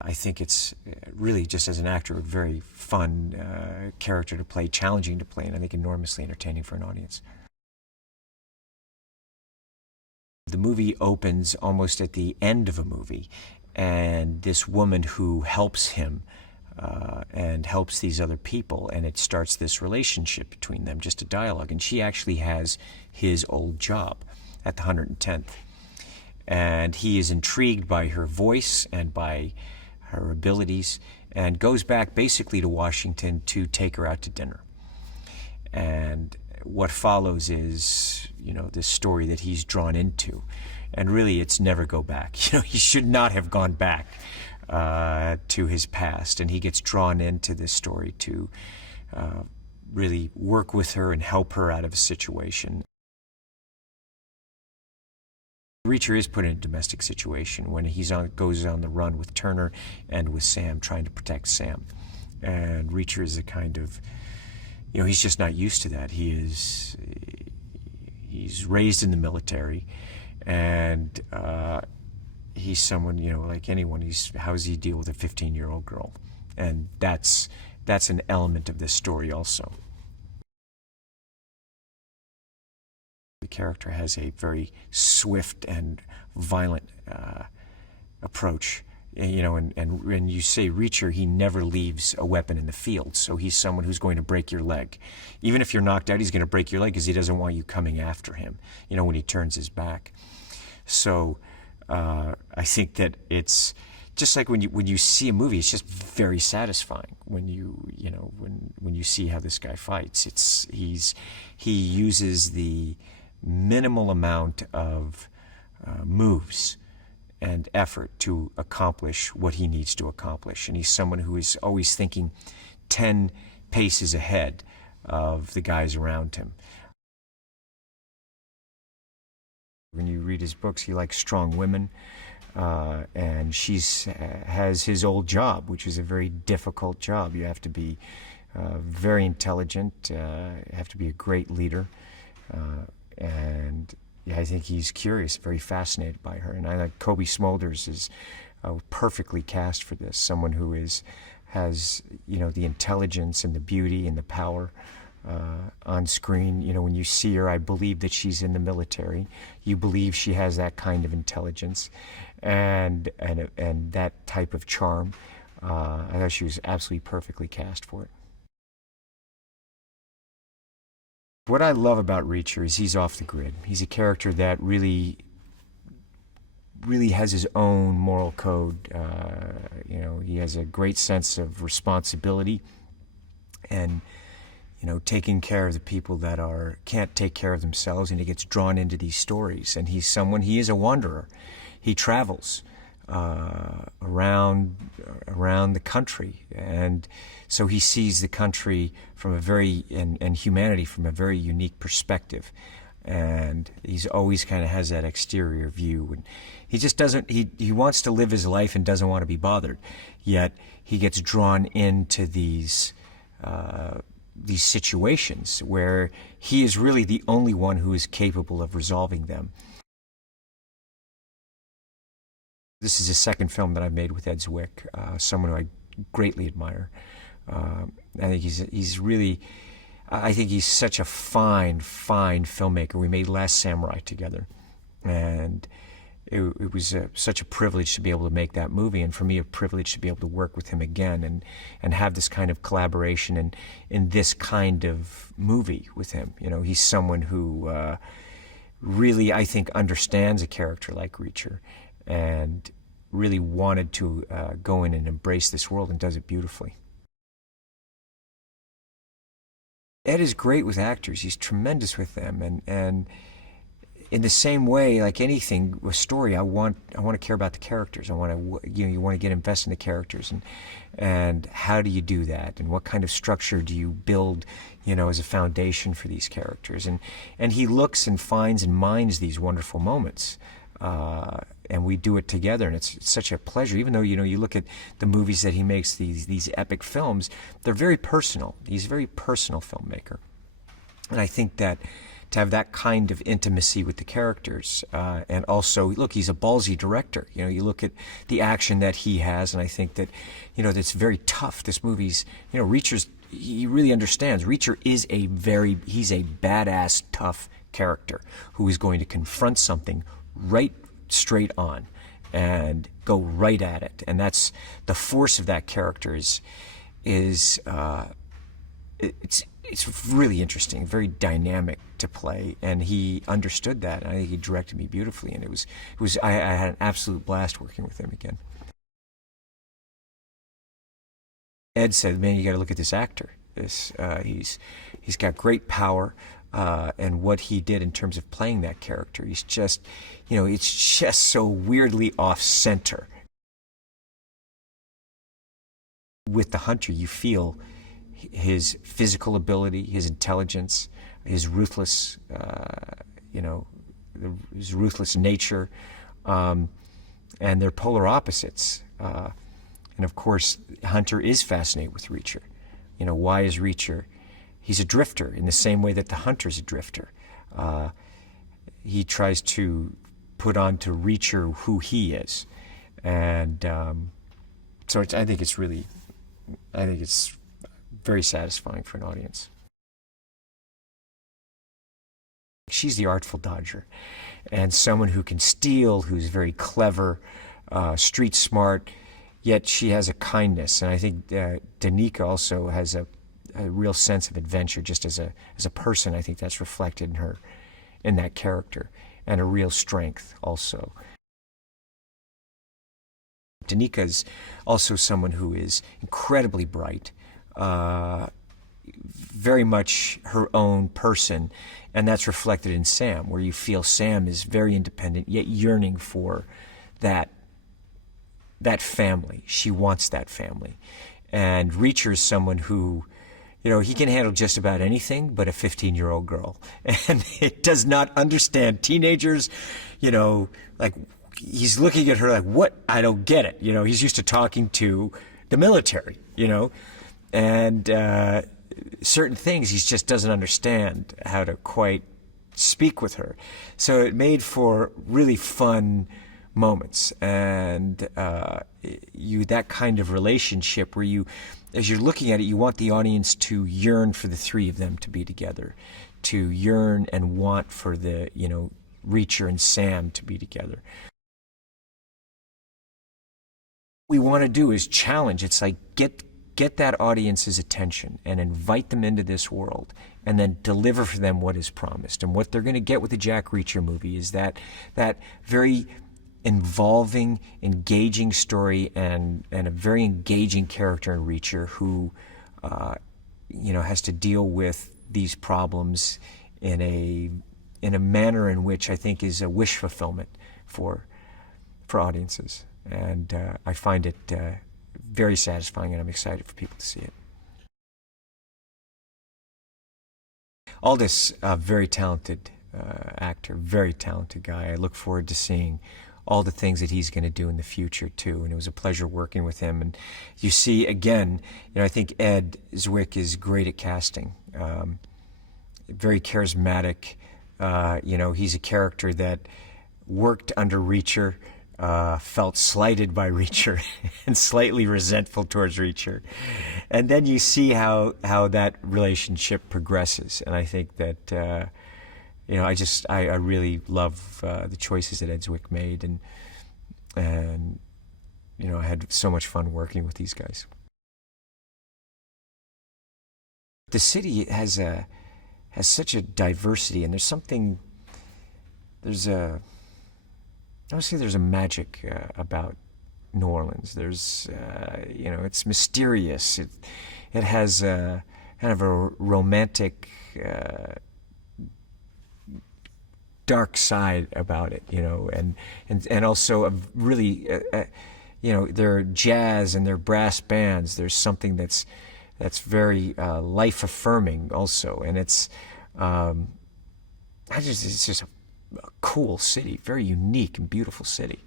I think it's really, just as an actor, a very fun character to play, challenging to play, and I think enormously entertaining for an audience. The movie opens almost at the end of a movie, and this woman who helps him and helps these other people, and it starts this relationship between them, just a dialogue. And she actually has his old job at the 110th. And he is intrigued by her voice and by her abilities, and goes back basically to Washington to take her out to dinner. And what follows is, you know, this story that he's drawn into. And really, it's never go back. You know, he should not have gone back to his past. And he gets drawn into this story to really work with her and help her out of a situation. Reacher is put in a domestic situation when goes on the run with Turner and with Sam, trying to protect Sam. And Reacher is a kind of, you know, he's just not used to that. He's raised in the military, and he's someone, you know, like anyone, how does he deal with a 15-year-old girl? And that's an element of this story also. The character has a very swift and violent approach, you know, and when you say Reacher, he never leaves a weapon in the field. So he's someone who's going to break your leg. Even if you're knocked out, he's going to break your leg because he doesn't want you coming after him, you know, when he turns his back. So I think that it's just like when you see a movie, it's just very satisfying when you see how this guy fights. He uses the minimal amount of moves and effort to accomplish what he needs to accomplish. And he's someone who is always thinking 10 paces ahead of the guys around him. When you read his books, he likes strong women, and has his old job, which is a very difficult job. You have to be very intelligent, you have to be a great leader, and yeah, I think he's curious, very fascinated by her. And I like Cobie Smulders is perfectly cast for this. Someone who has, you know, the intelligence and the beauty and the power on screen. You know, when you see her, I believe that she's in the military. You believe she has that kind of intelligence and that type of charm. I thought she was absolutely perfectly cast for it. What I love about Reacher is he's off the grid. He's a character that really has his own moral code. You know, he has a great sense of responsibility and, you know, taking care of the people that can't take care of themselves, and he gets drawn into these stories. And he is a wanderer. He travels around the country, and so he sees the country from and humanity from a very unique perspective. And he's always kind of has that exterior view, and he just doesn't, he wants to live his life and doesn't want to be bothered, yet he gets drawn into these situations where he is really the only one who is capable of resolving them. This is the second film that I've made with Ed Zwick, someone who I greatly admire. I think he's such a fine filmmaker. We made Last Samurai together, and it was such a privilege to be able to make that movie, and for me a privilege to be able to work with him again and have this kind of collaboration and in this kind of movie with him. You know, he's someone who really, I think, understands a character like Reacher and really wanted to go in and embrace this world, and does it beautifully. Ed is great with actors. He's tremendous with them, and in the same way, like anything, a story, I want to care about the characters. I want to, you want to get invested in the characters, and how do you do that, and what kind of structure do you build, as a foundation for these characters, and he looks and finds and mines these wonderful moments, and we do it together, and it's such a pleasure. Even though you look at the movies that he makes, these epic films, they're very personal. He's a very personal filmmaker, and I think that to have that kind of intimacy with the characters. And also, look, he's a ballsy director. You know, you look at the action that he has, and I think that, you know, that's very tough. This movie's, you know, Reacher's, he really understands. Reacher is he's a badass, tough character who is going to confront something right straight on and go right at it. And that's the force of that character it's really interesting, very dynamic to play, and he understood that. And I think he directed me beautifully, and I had an absolute blast working with him again. Ed said, "Man, you got to look at this actor. He's got great power, and what he did in terms of playing that character. He's just, you know, it's just so weirdly off center. With the Hunter, you feel his physical ability, his intelligence, his ruthless, his ruthless nature, and they're polar opposites. And of course, Hunter is fascinated with Reacher. You know, why is Reacher? He's a drifter in the same way that the Hunter's a drifter. He tries to put onto Reacher who he is, and so I think it's very satisfying for an audience. She's the artful dodger, and someone who can steal, who's very clever, street smart, yet she has a kindness. And I think Danica also has a real sense of adventure, just as a person. I think that's reflected in that character, and a real strength also. Danica is also someone who is incredibly bright, very much her own person, and that's reflected in Sam, where you feel Sam is very independent, yet yearning for that family. She wants that family. And Reacher is someone who, you know, he can handle just about anything but a 15-year-old girl. And it does not understand teenagers, you know, like, he's looking at her like, what? I don't get it. You know, he's used to talking to the military, you know, and certain things he just doesn't understand how to quite speak with her. So it made for really fun moments, and that kind of relationship where you, as you're looking at it, you want the audience to yearn for the three of them to be together, to yearn and want for the, you know, Reacher and Sam to be together. What we want to do is challenge. It's like get that audience's attention and invite them into this world, and then deliver for them what is promised. And what they're going to get with the Jack Reacher movie is that very involving, engaging story, and a very engaging character in Reacher who, you know, has to deal with these problems in a manner in which I think is a wish fulfillment for audiences. And I find it very satisfying, and I'm excited for people to see it. Aldous, a very talented actor, very talented guy. I look forward to seeing all the things that he's going to do in the future too, and it was a pleasure working with him. And you see, again, you know, I think Ed Zwick is great at casting, very charismatic. You know, he's a character that worked under Reacher, felt slighted by Reacher and slightly resentful towards Reacher, and then you see how that relationship progresses. And I think that you know, I really love the choices that Ed Zwick made, and you know, I had so much fun working with these guys. The city has such a diversity, and I would say there's a magic about New Orleans. There's, you know, it's mysterious. It has kind of a romantic, dark side about it, you know, and also a really, you know, there are jazz and there are brass bands. There's something that's very life affirming also, and it's just a cool city, very unique and beautiful city.